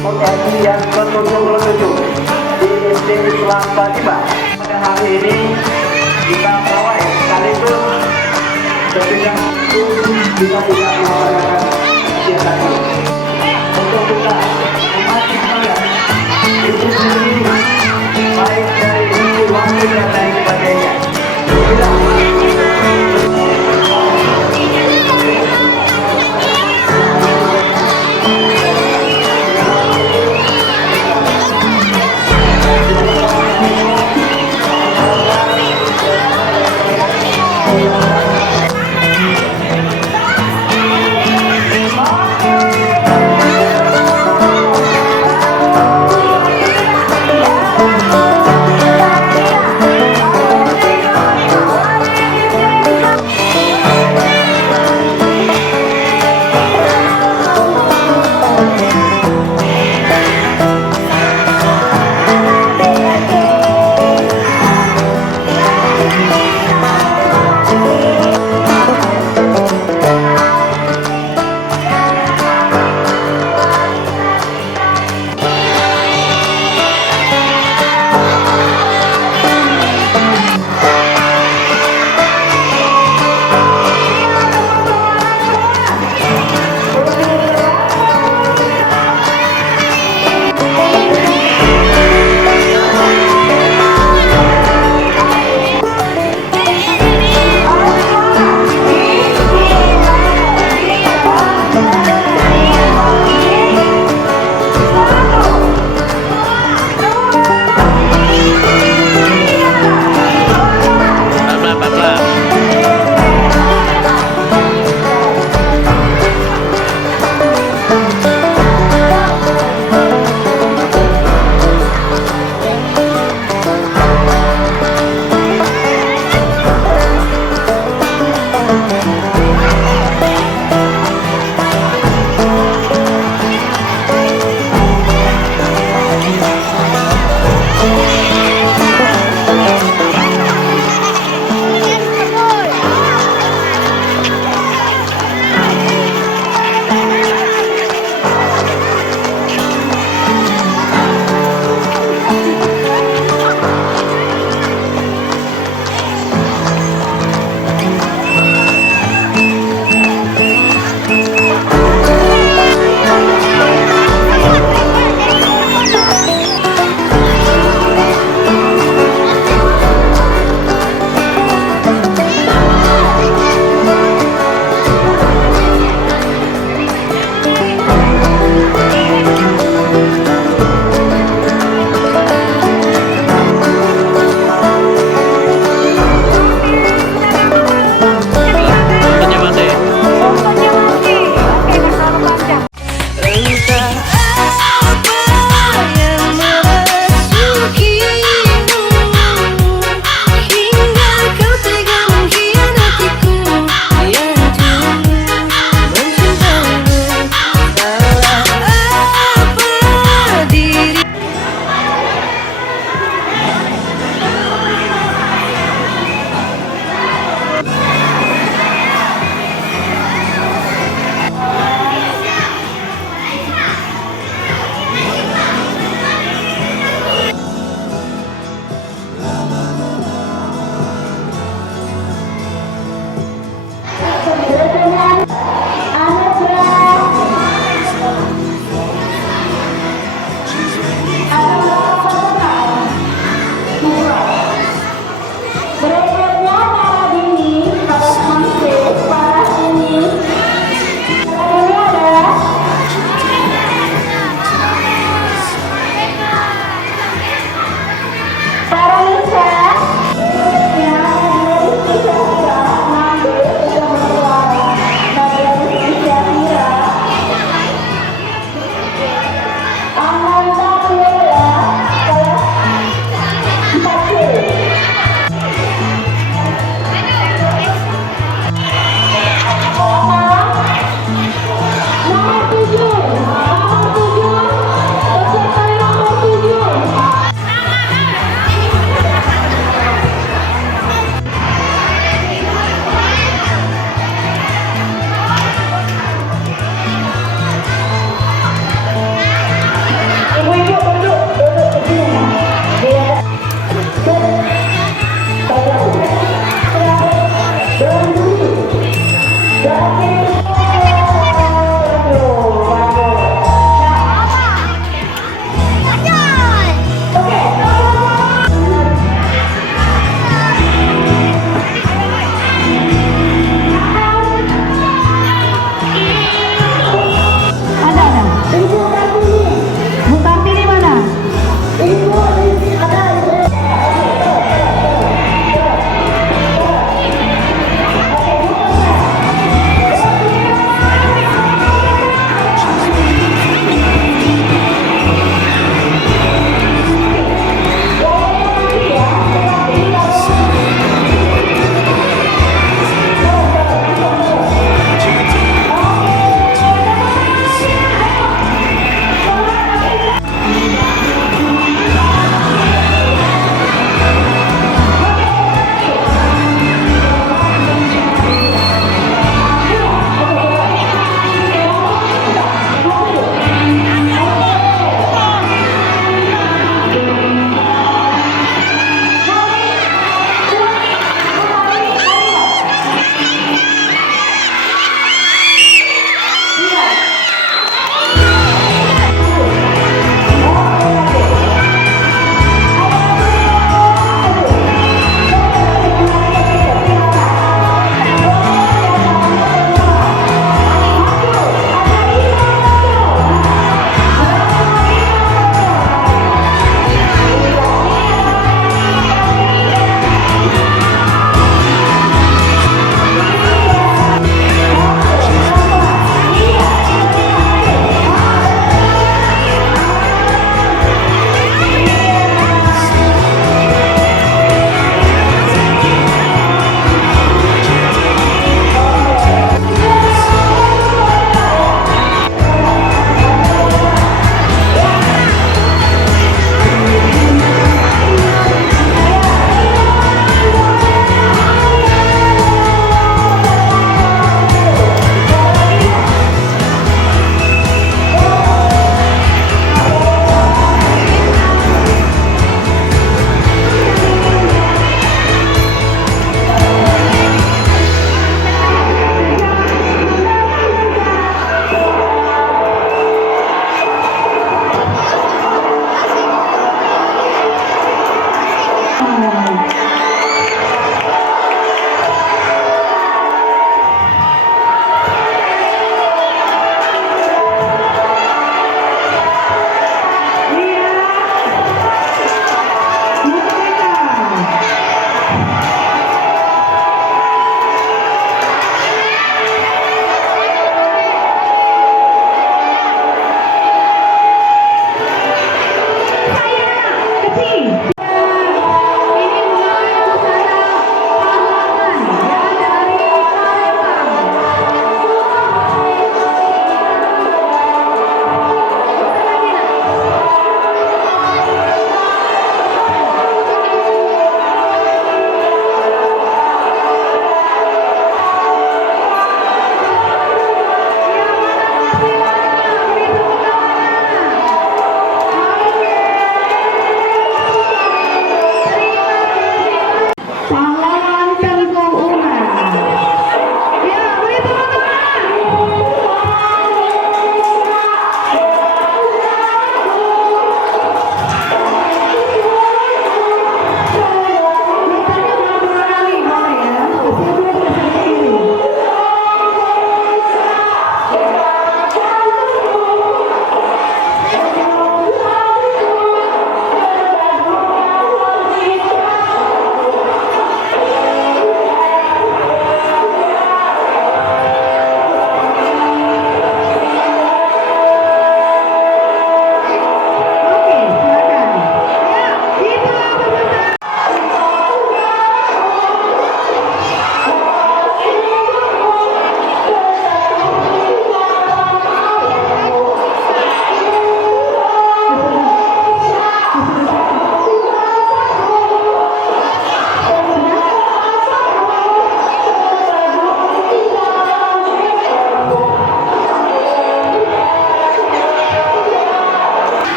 Pengajian ke-77 di SD Islam Fatimah. Pada hari ini kita pawai sekaligus ketika itu kita tidak melaksanakan kegiatan ini untuk kita memastikan itu sendiri baik dari sisi waktu dan lain sebagainya. Tidak.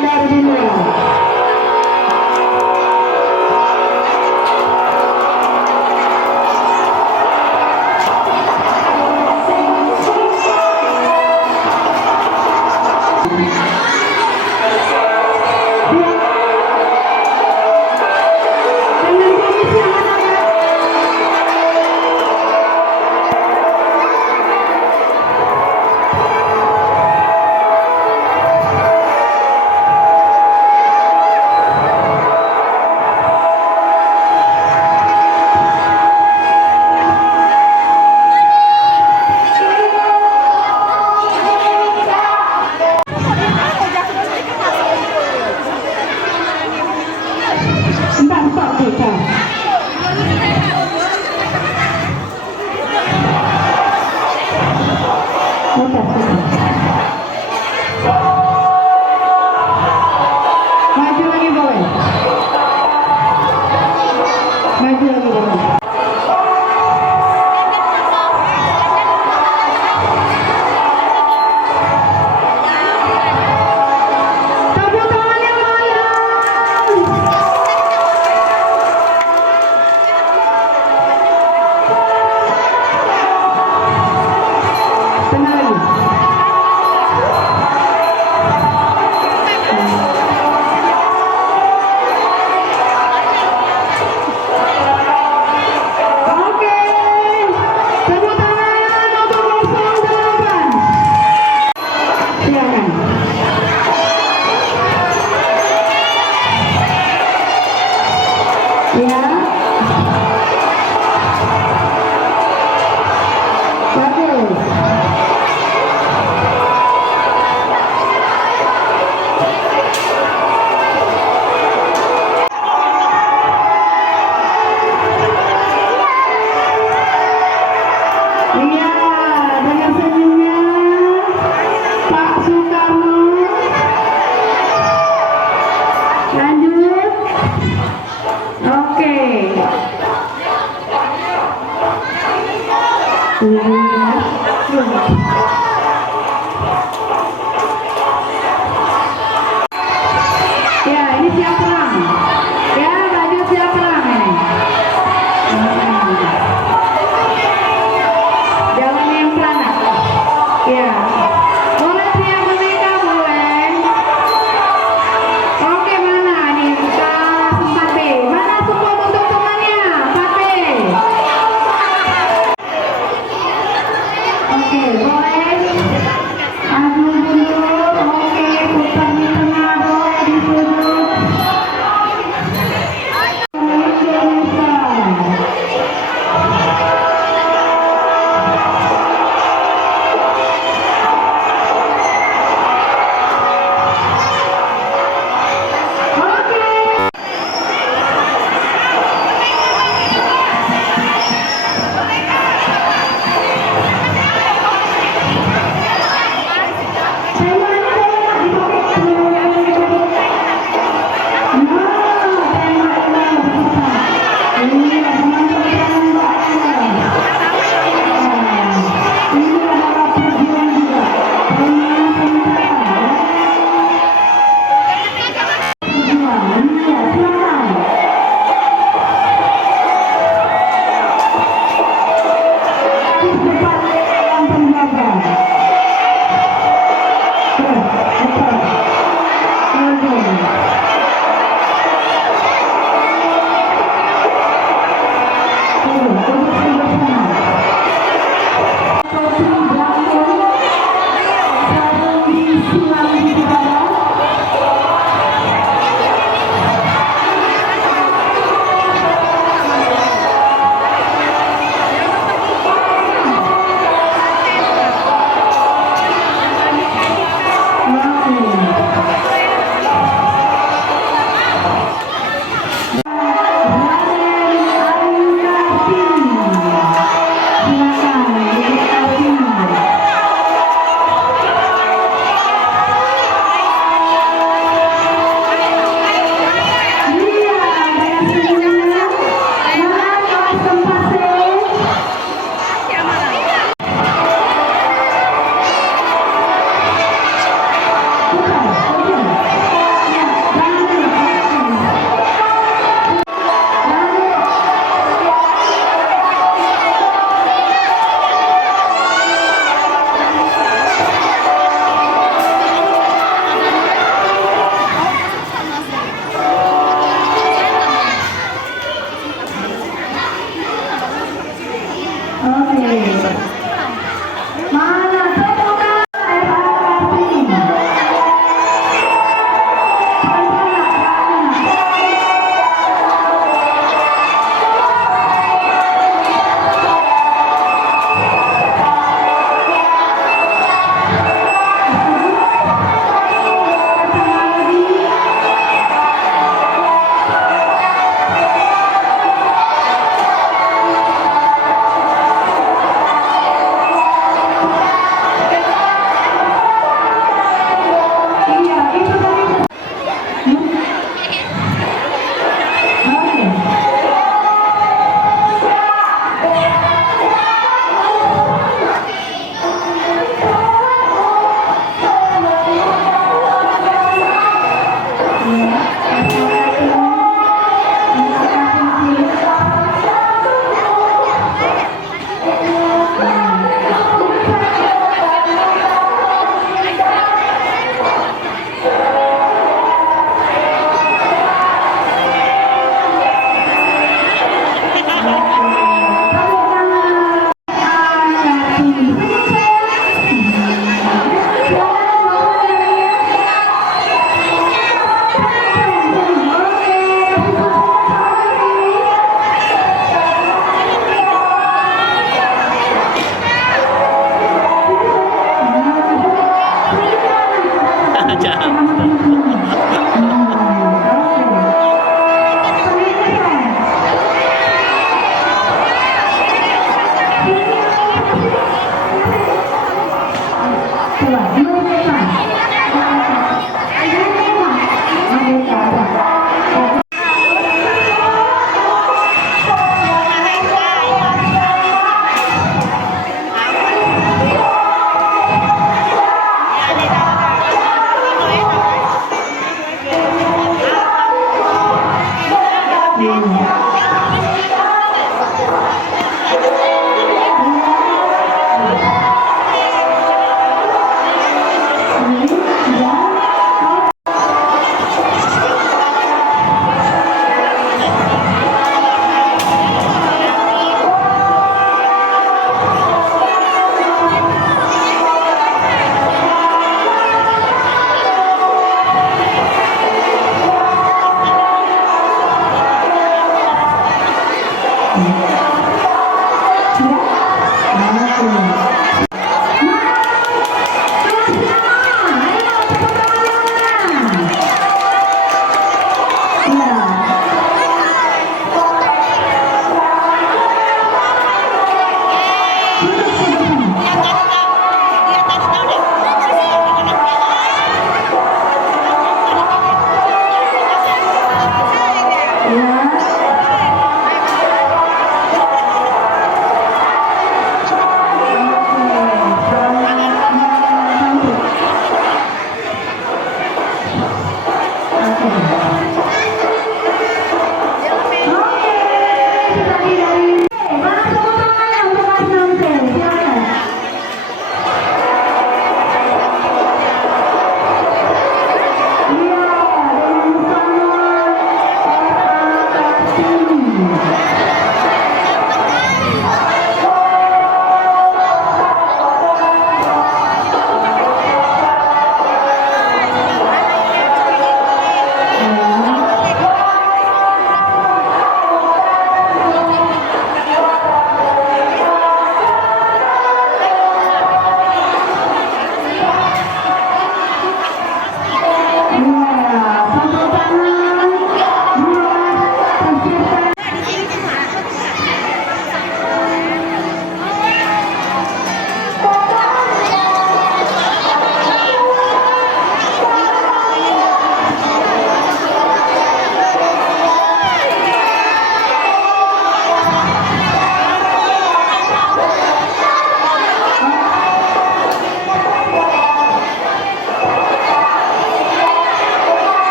dari Bima.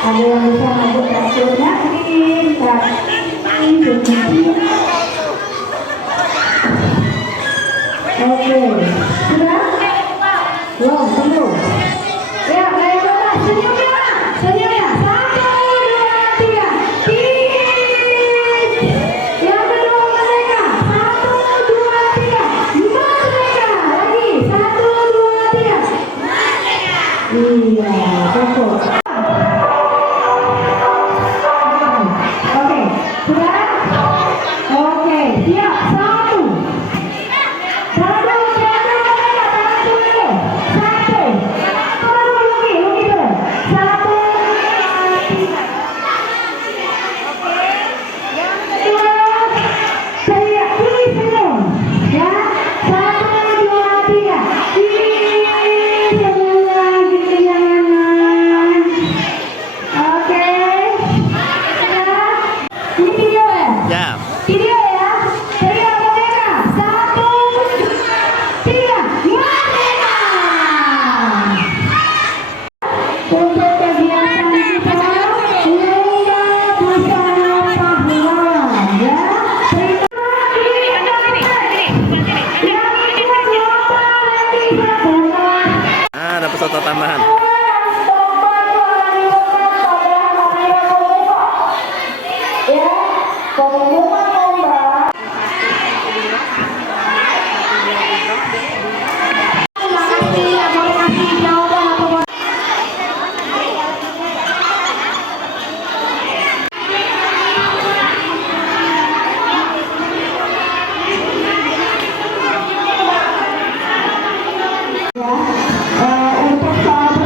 Ada yang bisa maju kasturnya ini, oke, sudah? Belum, tunggu. Ya, ayo coba senyumnya, senyumnya. 1, 2, 3. Yang kedua mereka. 1, 2, 3. Mereka. Lagi. 1, 2, 3. Iya, cukup. Dapat foto tambahan. Untuk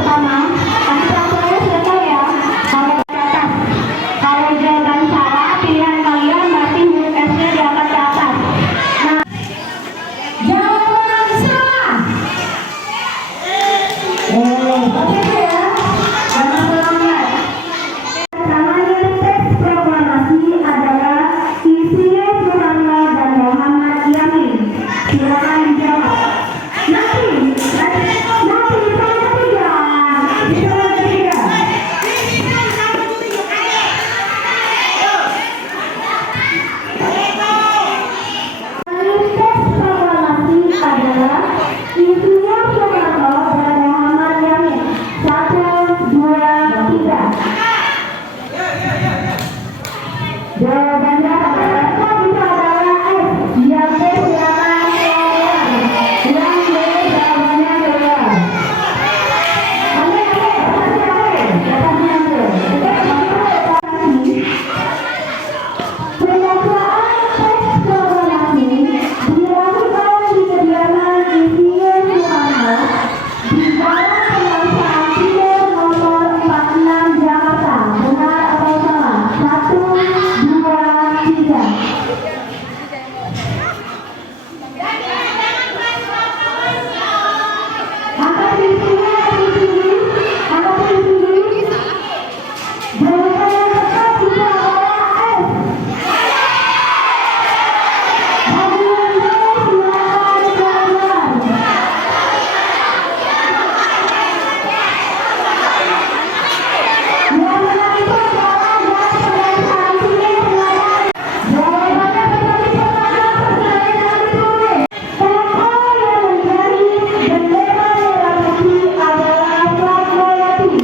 Jawabannya adalah S. Yang B silakan keluar. Yang B jawabannya keluar. Pendakwaan teks proklamasi dilakukan di kediaman Insinyur Soekarno di Jalan Kebangsaan Timur nomor 46 Jakarta. Benar atau salah? 1, 2, 3. Angkat pintunya, angkat pintunya. Jawaban yang tepat itu adalah S. Bagian B silakan keluar. Yang benar itu adalah Kebangsaan Timur silakan. Jawabannya benar itu adalah Kebangsaan Timur. Tokoh yang menjadi bendera merah putih adalah Fatmawati.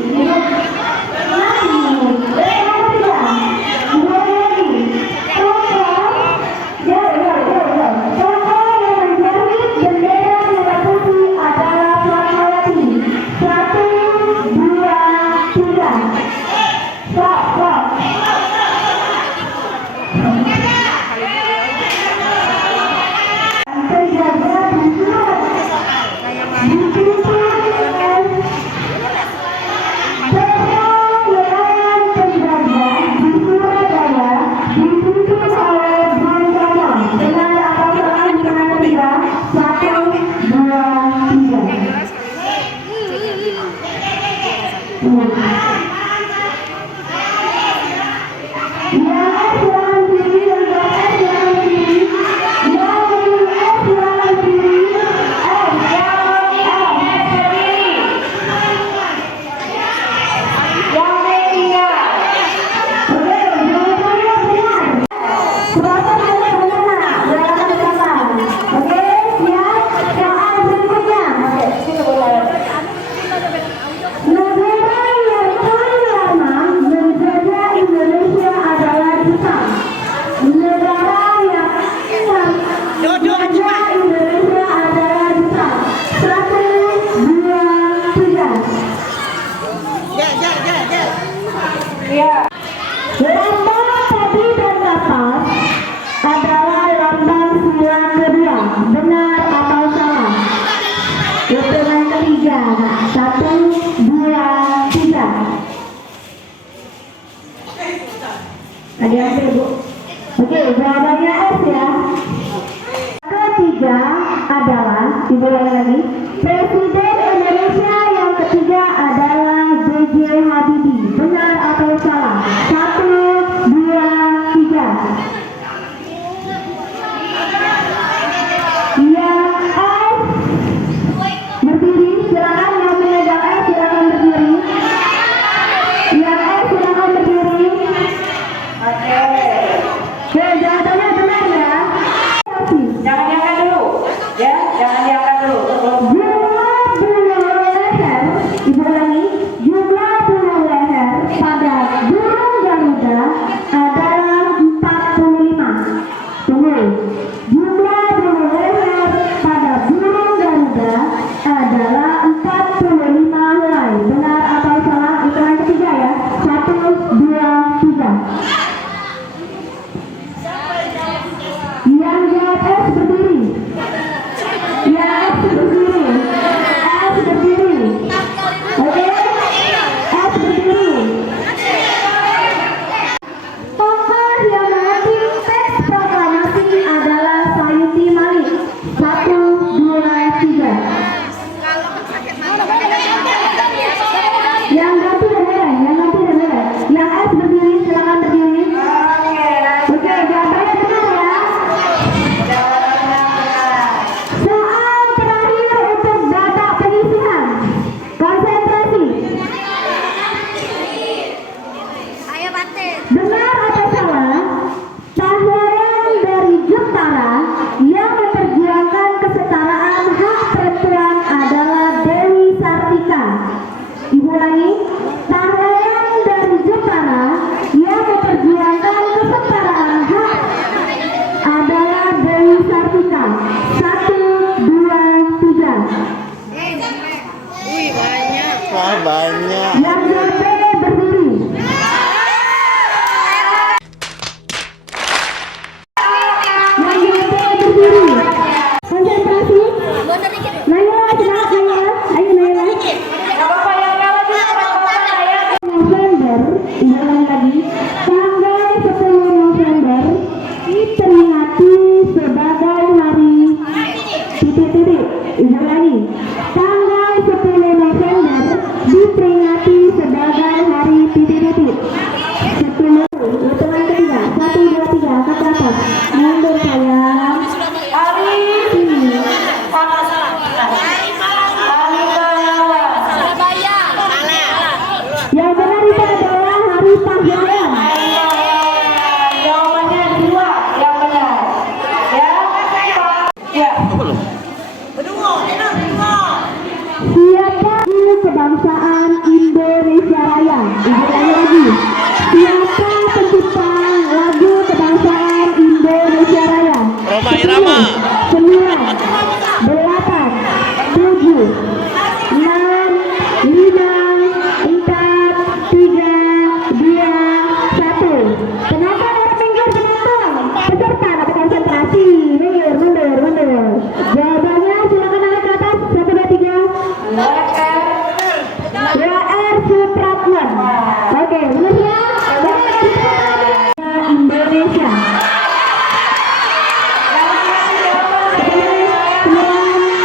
Lambang tadi dan kapas adalah lambang silang kedua. Benar atau salah? Hitungan ketiga. 1, 2, 3. Ada yang Bu? Oke, jawabannya S ya. Ketiga adalah, diulang lagi, Presiden Indonesia yang ketiga adalah B.J. Habibie. Benar atau salah? 1, 2, 3. Yang S berdiri, silakan. Yang memegang S silakan berdiri. Yang S silakan berdiri. Oke, jawabannya benar ya. Jangan diangkat dulu, ya, jangan diangkat dulu. Jumlah bulu leher, ibu ulangi, jumlah bulu leher pada burung Garuda adalah 45. Tunggu, jumlah bulu leher pada burung Garuda adalah 45 helai. Benar atau salah? Hitungan ketiga ya. 1, 2, 3. Yang jawab S berdiri. Yang S berdiri. S berdiri. Oke? S berdiri. Tokoh yang mengetik teks proklamasi adalah Sayuti Malik. 1, 2, 3. Yang ganti dan merah. Yang ganti dan merah. Yang S berdiri, silakan berdiri. Oke, jawabannya benar ya. Soal terakhir untuk babak penyisihan. Konsentrasi. Ayo batin. Benar atau salah? Pahlawan dari Jepara yang memperjuangkan kesetaraan hak perempuan adalah Dewi Sartika. Ibu ulangi. Pahlawan dari Jepara yang memperjuangkan kesetaraan Ibu ulangi lagi. Tanggal 10 November diperingati sebagai hari titik-titik. Ibu ulangi. Tanggal 10 November diperingati sebagai hari titik-titik. 10. Hitungan ketiga. 1, 2, 3. Angkat ke atas. Mundur sayang. Hari Sini. Surabaya. Salah. Yang benar itu adalah hari pahlawan. jawabannya dua yang benar. Ya. Ya. Siapa kebangsaan Indonesia Raya? Ibu ulangi lagi. Siapa pencipta lagu kebangsaan Indonesia Raya? Roma Irama. 9, 8, 7, 6, 5, 4, 3, 2, 1. Penonton dari pinggir penonton. Peserta dapat konsentrasi. Mundur. Jawabannya silakan naik ke atas. 1, 2, 3. WR Supratman. Oke, benar ya? Indonesia. 9,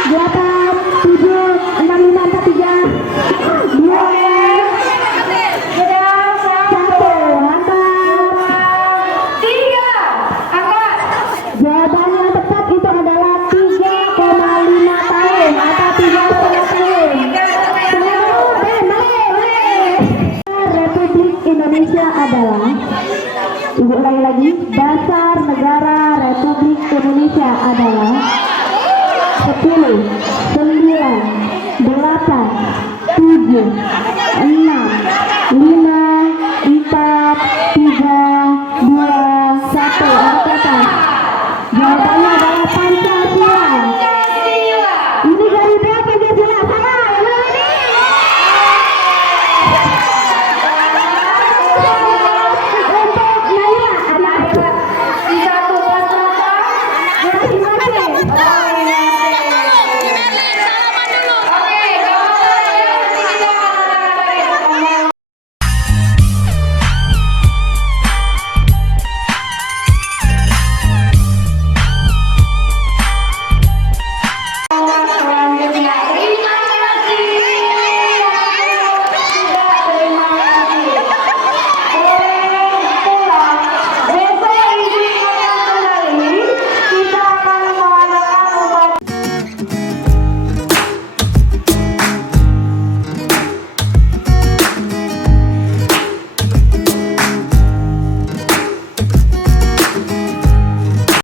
8, 7, 6, 5, 4, 3, 2, 1. Mantap. Tiga. Angkat. Jawaban yang tepat itu adalah 3,5 tahun atau 3,5 tahun. Republik Indonesia adalah, ibu ulangi lagi, dasar negara Republik Indonesia adalah 10, 9, 8, 7,